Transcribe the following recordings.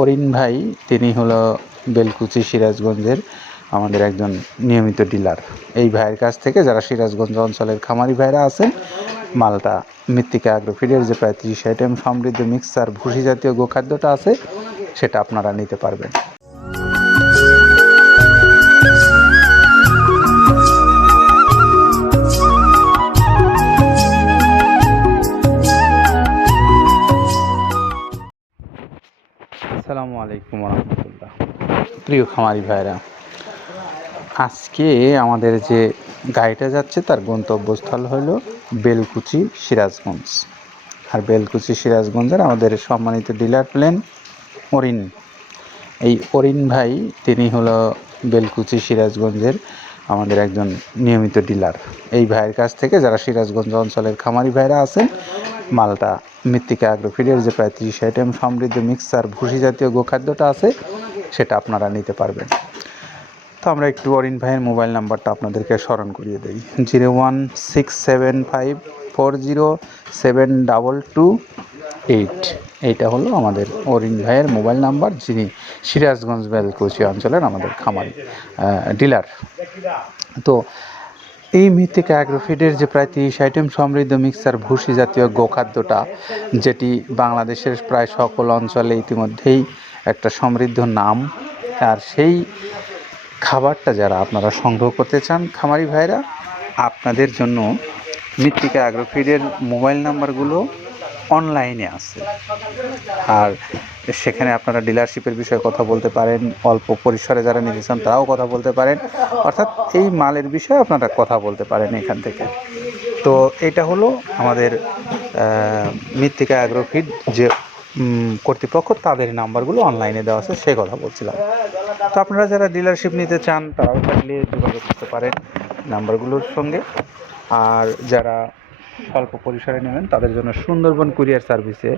অরিন ভাই, তিনি হলো বেলকুচি সিরাজগঞ্জের আমাদের একজন নিয়মিত ডিলার। এই ভাইয়ের কাছ থেকে যারা সিরাজগঞ্জ অঞ্চলের খামারি ভাইরা আছেন, মালটা মৃত্তিকা আগ্রোফিডের যে প্রায় ত্রিশ আইটেম সমৃদ্ধ মিক্সার ভুসি জাতীয় গোখাদ্যটা আছে, সেটা আপনারা নিতে পারবেন। প্রিয় খামারি ভাইরা, আজকে আমাদের যে গাড়িটা যাচ্ছে তার গন্তব্যস্থল হলো বেলকুচি সিরাজগঞ্জ। আর বেলকুচি সিরাজগঞ্জের আমাদের সম্মানিত ডিলার প্লেন অরিন। এই অরিন ভাই, তিনি হলো বেলকুচি সিরাজগঞ্জের আমাদের একজন নিয়মিত ডিলার। এই ভাইয়ের কাছ থেকে যারা সিরাজগঞ্জ অঞ্চলের খামারি ভাইরা আছেন, মালটা মৃত্তিকা আগ্রোফিডের যে প্রায় ত্রিশ আইটেম সমৃদ্ধ মিক্সার, ভুসি জাতীয় গোখাদ্যটা আছে সেটা আপনারা নিতে পারবেন। তো আমরা একটু অরিন ভাইয়ের মোবাইল নাম্বারটা আপনাদেরকে স্মরণ করিয়ে দিই। Zero one six seven five four zero seven double two eight. এইটা হলো আমাদের অরিন ভাইয়ের মোবাইল নাম্বার, যিনি সিরাজগঞ্জ বেলকুচি অঞ্চলের আমাদের খামারি ডিলার। তো এই মৃত্তিকা অ্যাগ্রোফিডের যে প্রায় তিরিশ আইটেম সমৃদ্ধ মিক্সার, ভুসি জাতীয় গোখাদ্যটা, যেটি বাংলাদেশের প্রায় সকল অঞ্চলে ইতিমধ্যেই একটা সমৃদ্ধ নাম। আর সেই খাবারটা যারা আপনারা সংগ্রহ করতে চান, খামারি ভাইরা আপনাদের জন্য মৃত্তিকা অ্যাগ্রোফিডের মোবাইল নাম্বারগুলো অনলাইনে আছে। আর সেখানে আপনারা ডিলারশিপের বিষয়ে কথা বলতে পারেন, অল্প পরিসরে যারা নিতে চান তারাও কথা বলতে পারেন। অর্থাৎ এই মালের বিষয়ে আপনারা কথা বলতে পারেন এখান থেকে। তো এটা হলো আমাদের মৃত্তিকা অ্যাগ্রোফিড যে কর্তৃপক্ষ তাদের নাম্বারগুলো অনলাইনে দেওয়া আছে, সে কথা বলছিলাম। তো আপনারা যারা ডিলারশিপ নিতে চান, তারাও চাইলে যোগাযোগ করতে পারেন নাম্বারগুলোর সঙ্গে। আর যারা স্বল্প পরিসরে নেবেন, তাদের জন্য সুন্দরবন কুরিয়ার সার্ভিসে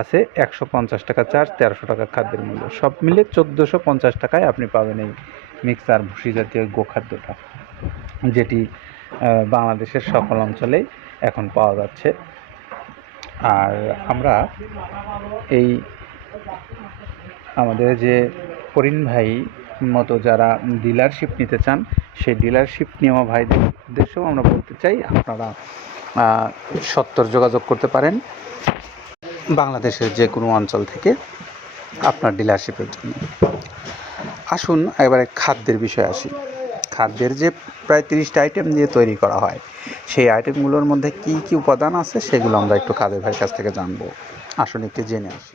আছে একশো পঞ্চাশ টাকা চার্জ, তেরোশো টাকা খাদ্যের মূল্য। সব মিলে চোদ্দোশো পঞ্চাশ টাকায় আপনি পাবেন এই মিক্সার ভুসি জাতীয় গোখাদ্যটা, যেটি বাংলাদেশের সকল অঞ্চলেই এখন পাওয়া যাচ্ছে। আর আমরা এই আমাদের যে করিন ভাই মতো যারা ডিলারশিপ নিতে চান, সেই ডিলারশিপ নেওয়া ভাইদের উদ্দেশ্যেও আমরা বলতে চাই, আপনারা সত্তর যোগাযোগ করতে পারেন বাংলাদেশের যে কোনো অঞ্চল থেকে আপনার ডিলারশিপের জন্য। আসুন, এবারে খাদ্যের বিষয়ে আসি। খাদ্যের যে প্রায় তিরিশটা আইটেম দিয়ে তৈরি করা হয়, সেই আইটেমগুলোর মধ্যে কী কী উপাদান আছে সেগুলো আমরা একটু কাদের ভাইয়ের কাছ থেকে জানব। আসুন একটু জেনে আসি।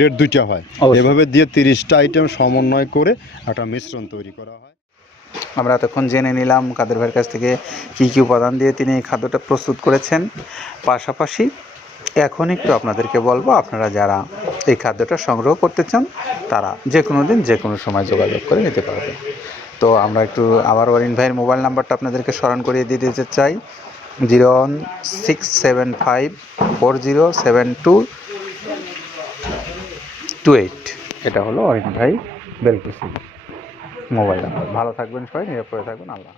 গ্রেড দুইটা হয়। এভাবে দিয়ে তিরিশটা আইটেম সমন্বয় করে একটা মিশ্রণ তৈরি করা হয়। আমরা এতক্ষণ জেনে নিলাম কাদের ভাইয়ের কাছ থেকে কী কী উপাদান দিয়ে তিনি এই খাদ্যটা প্রস্তুত করেছেন। পাশাপাশি এখন একটু আপনাদেরকে বলব আপনারা যারা এই খাদ্যটা সংগ্রহ করতে চান তারা যে কোনো দিন যে কোনো সময় যোগাযোগ করে নিতে পারবে তো আমরা একটু আবার অরিন ভাইয়ের মোবাইল নাম্বারটা আপনাদেরকে স্মরণ করিয়ে দিয়ে দিতে চাই। Zero one six seven five four zero seven two two eight এটা হলো অরিন ভাই বেলকুসি। Mobile number. ভালো থাকবেন সবাই, নিরাপদে থাকবেন। আল্লাহ।